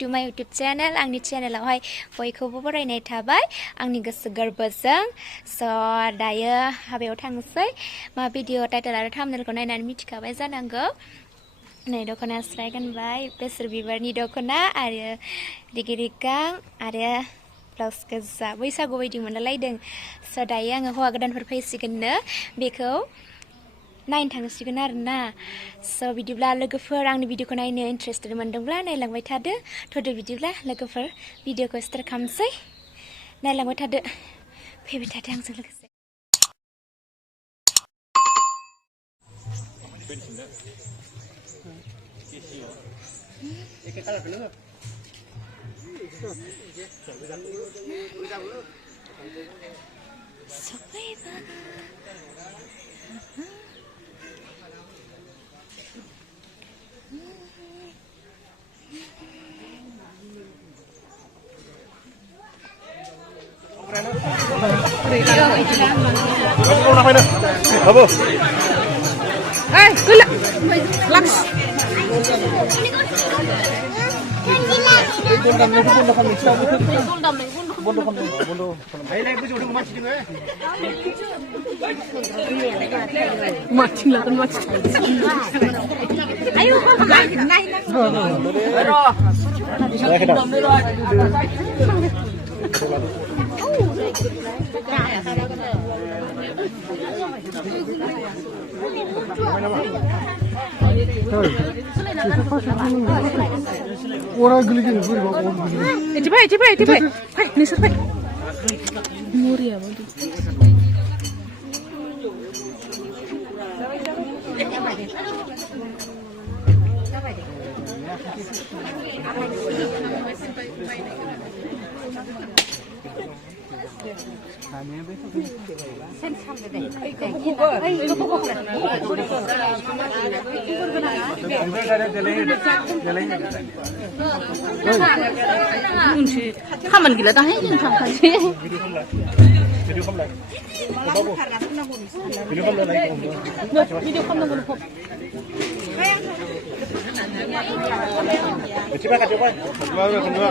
Two माय YouTube channel आंनि चैनलावहाय बयखौबो बरायनाय थाबाय आंनि गोसो गोरबोजों स' दायो हाबायाव थांसै मा भिडिअ टाइटेल आरो थाम्बनेलखौ नायनानै मिथिखाबाय जानांगौ नै दख'ना स्राय गानबाय बेसर बिबारनि दख'ना आरो रिगि रिगां आरो ब्लाउस गोजा बैसागु बायदि मोनलायदों स' दायो आङो हौवा गोदानफोर फैसिगोननो बेखौ नायनो थांसिगोन आरोना स' बिदिब्ला लोगोफोर आंनि भिडिअखौ नायनो इन्टारेस्टेड मोनदोंब्ला नायलांबाय थादो थ'दो बिदिब्ला लोगोफोर भिडिअखौ स्टार्ट खालामसै नायलांबाय थादो फैबाय थादो आंजों लोगोसे Orang geligin, cepat, nisar pak. Muria, bodoh. Kaman gila dah yang sampai. Video kam lagi. Video kam lagi. Video kam lagi. Coba coba. Kedua.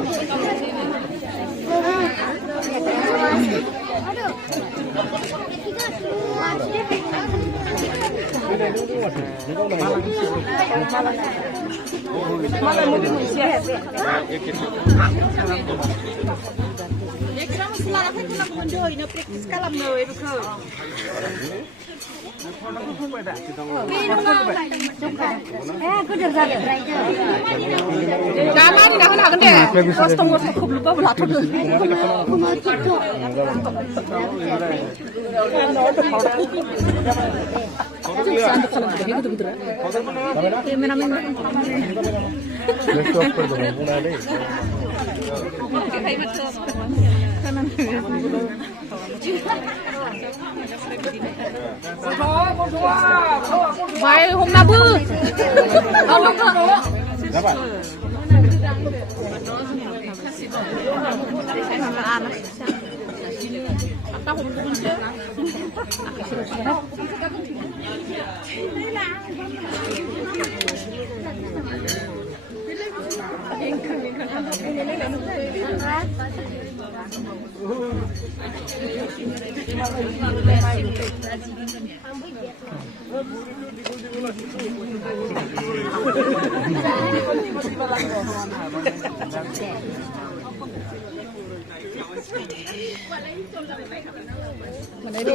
Vậy hôm nào bư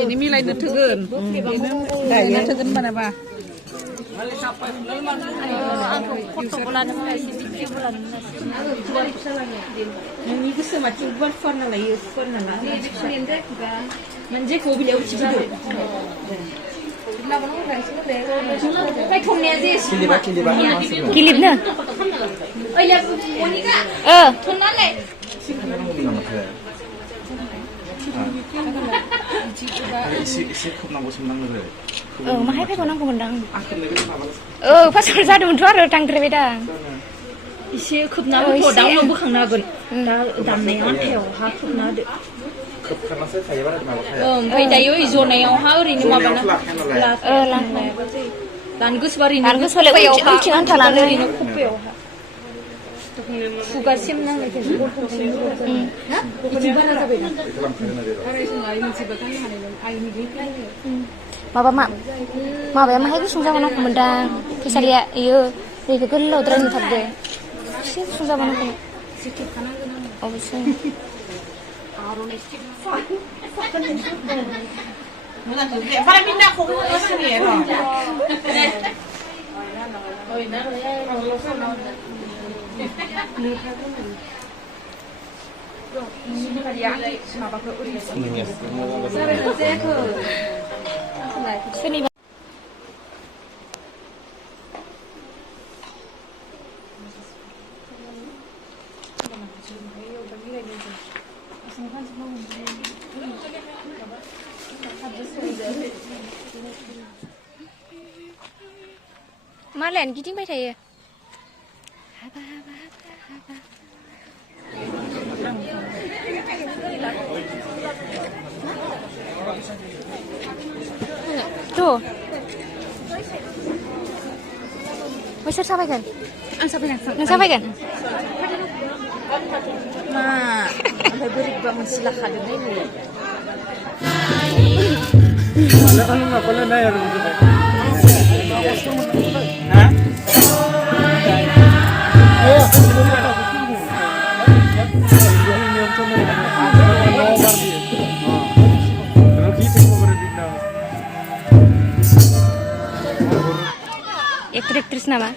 ini milai netegeun. Ini netegeun mana ba? Aku foto bulan ini video bulan. Ini bisa macam buat fun lah, fun lah. Manje ko beliau cibido. Kayak thomnya sih. Kilip na. Oh ya, Monica. Thomnya le. Isi kop nanggo semnang le. Mahai pe ko nanggo mendang. Pasal जादोंमोनथ' आरो थांग्रोबाय दा. एसे खोबना दाउनाव बोखांना होगोन दा दामनाय आन्थायावहा खोबना होदो खोबखानासो थायोबा माबा थाया ओमफ्राय दायो जनायावहा ओरैनो माबाना लांनाय दान गोसोबा ओरैनो उनथिं आन्था लानो ओरैनो खप्पायावहा खुगा सेमनांनाय बिदि बारा जाबाय ना माबाया माहाय गुसुं जाबावनांगौमोन दा फैसालिया इयो दैखौ गोलावद्राय नुथारदो एसे गुसुं जाबावनांगौमोन अबयस्से सोरनिबा मालायानो गिदिंबाय थायो tuh besar sampaikan nang sampaikan मा ओमफ्राय बोरैबा मोनसे लाखादों नै Kalau kan nggak boleh nanya dulu. Hah? Aktris nama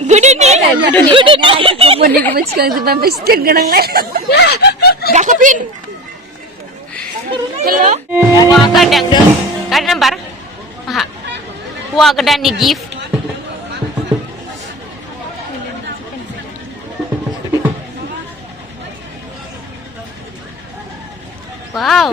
gede nih gede gue mencikan sampai sekian genang lain dakapin halo wah kadang deh kadang nambar aha wah kadang nih gift wow